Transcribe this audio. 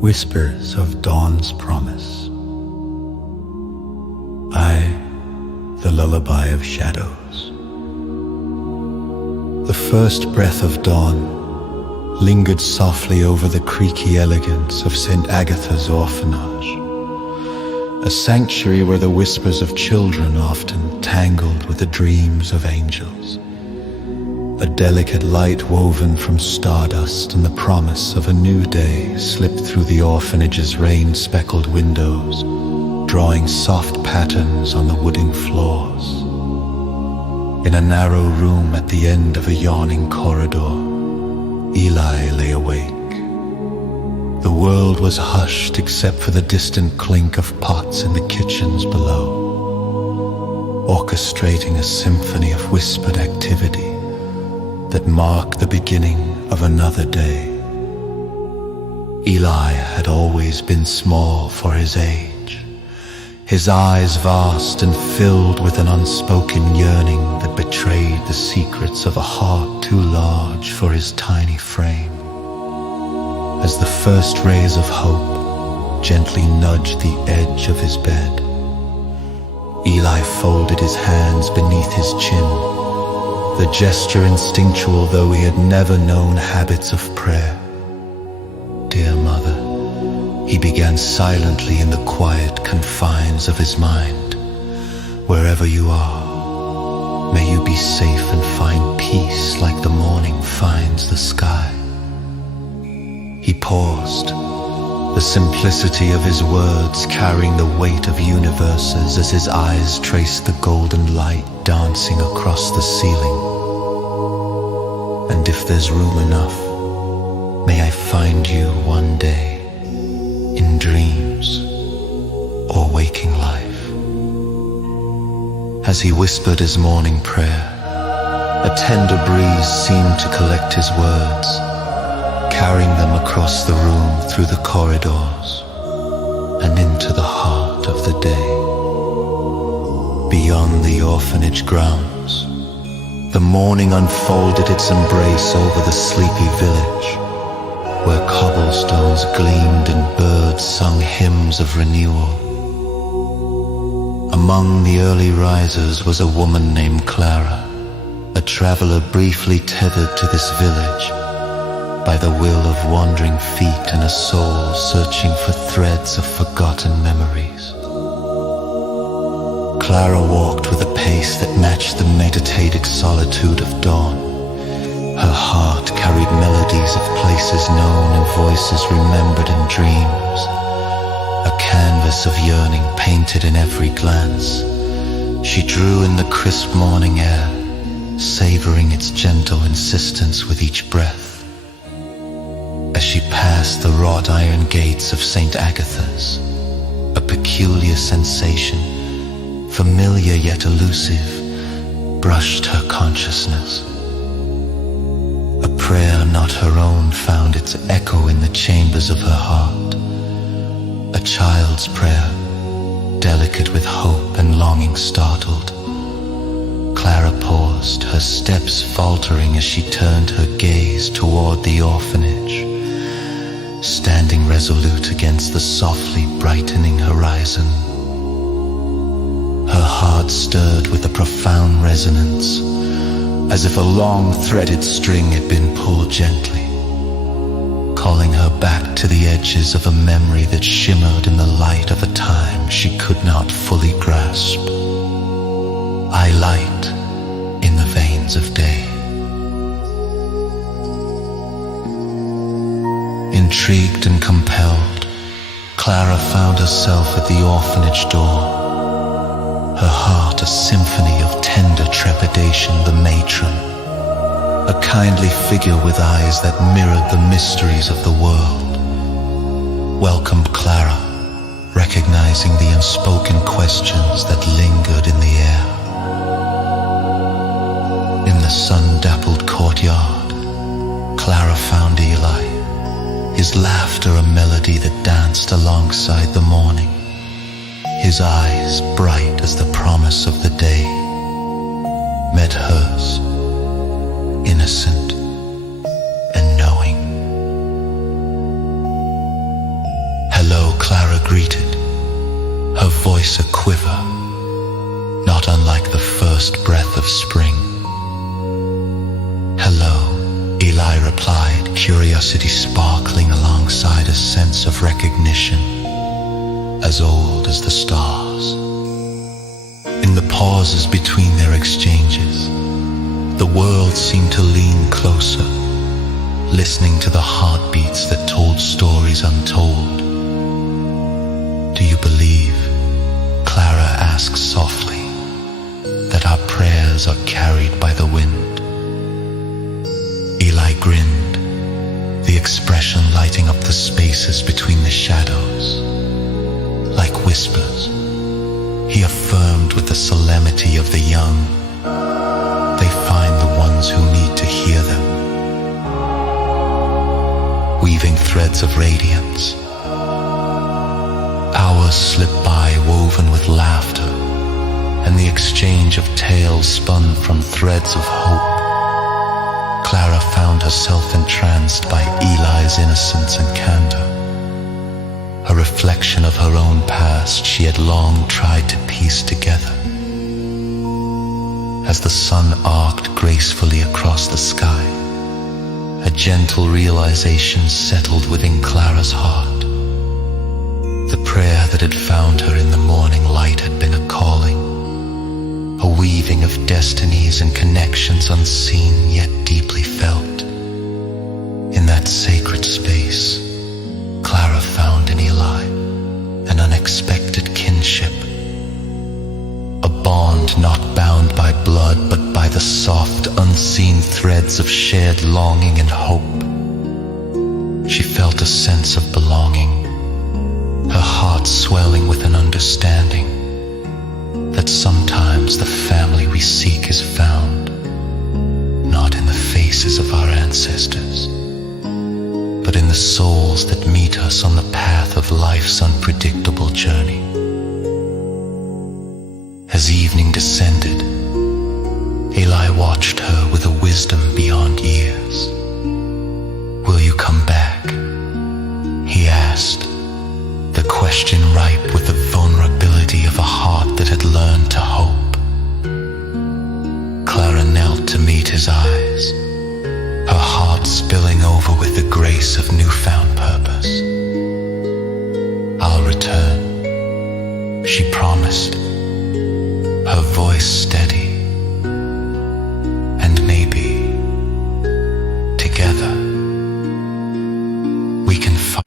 Whispers of Dawn's Promise. I, the lullaby of shadows. The first breath of dawn lingered softly over the creaky elegance of St. Agatha's orphanage, a sanctuary where the whispers of children often tangled with the dreams of angels. A delicate light woven from stardust and the promise of a new day slipped through the orphanage's rain-speckled windows, drawing soft patterns on the wooden floors. In a narrow room at the end of a yawning corridor, Eli lay awake. The world was hushed except for the distant clink of pots in the kitchens below, orchestrating a symphony of whispered activity that marked the beginning of another day. Eli had always been small for his age, his eyes vast and filled with an unspoken yearning that betrayed the secrets of a heart too large for his tiny frame. As the first rays of hope gently nudged the edge of his bed, Eli folded his hands beneath his chin, the gesture instinctual though he had never known habits of prayer. Dear Mother, he began silently in the quiet confines of his mind. Wherever you are, may you be safe and find peace like the morning finds the sky. He paused, the simplicity of his words carrying the weight of universes as his eyes traced the golden light dancing across the ceiling. And if there's room enough, may I find you one day, in dreams or waking life. As he whispered his morning prayer, a tender breeze seemed to collect his words, carrying them across the room through the corridors and into the heart of the day. Beyond the orphanage grounds, the morning unfolded its embrace over the sleepy village, where cobblestones gleamed and birds sung hymns of renewal. Among the early risers was a woman named Clara, a traveler briefly tethered to this village by the will of wandering feet and a soul searching for threads of forgotten memories. Clara walked with a pace that matched the meditative solitude of dawn. Her heart carried melodies of places known and voices remembered in dreams, a canvas of yearning painted in every glance. She drew in the crisp morning air, savoring its gentle insistence with each breath. As she passed the wrought iron gates of St. Agatha's, a peculiar sensation, familiar yet elusive, brushed her consciousness. A prayer not her own found its echo in the chambers of her heart. A child's prayer, delicate with hope and longing startled. Clara paused, her steps faltering as she turned her gaze toward the orphanage, standing resolute against the softly brightening horizon. Her heart stirred with a profound resonance, as if a long threaded string had been pulled gently, calling her back to the edges of a memory that shimmered in the light of a time she could not fully grasp. I light in the veins of day. Intrigued and compelled, Clara found herself at the orphanage door, her heart a symphony of tender trepidation. The matron, a kindly figure with eyes that mirrored the mysteries of the world, welcomed Clara, recognizing the unspoken questions that lingered in the air. In the sun-dappled courtyard, Clara found Eli, his laughter a melody that danced alongside the morning, his eyes bright as the promise of the day, met hers, innocent and knowing. Clara greeted, her voice a quiver, not unlike the first breath of spring. "Hello," Eli replied, curiosity sparkling alongside a sense of recognition, as old as the stars. In the pauses between their exchanges, the world seemed to lean closer, listening to the heartbeats that told stories untold. "Do you believe," Clara asked softly, "that our prayers are carried by the wind?" Eli grinned, the expression lighting up the spaces between the shadows. Like whispers, he affirmed with the solemnity of the young, they find the ones who need to hear them. Weaving threads of radiance, hours slipped by woven with laughter, and the exchange of tales spun from threads of hope. Clara found herself entranced by Eli's innocence and candor, a reflection of her own past she had long tried to piece together. As the sun arced gracefully across the sky, a gentle realization settled within Clara's heart. The prayer that had found her in the morning light had been a calling, a weaving of destinies and connections unseen yet deeply felt. In that sacred space, Clara found in Eli an unexpected kinship, a bond not bound by blood but by the soft, unseen threads of shared longing and hope. She felt a sense of belonging, her heart swelling with an understanding that sometimes the family we seek is found not in the faces of our ancestors, but in the souls that meet us on the path of life's unpredictable journey. As evening descended, Eli watched her with a wisdom beyond years. "Will you come back?" he asked, the question ripe with the vulnerability of a heart that had learned to hope. Clara knelt to meet his eyes, her heart spilling over with the grace of newfound purpose. "I'll return," she promised, her voice steady. "And maybe, together, we can find."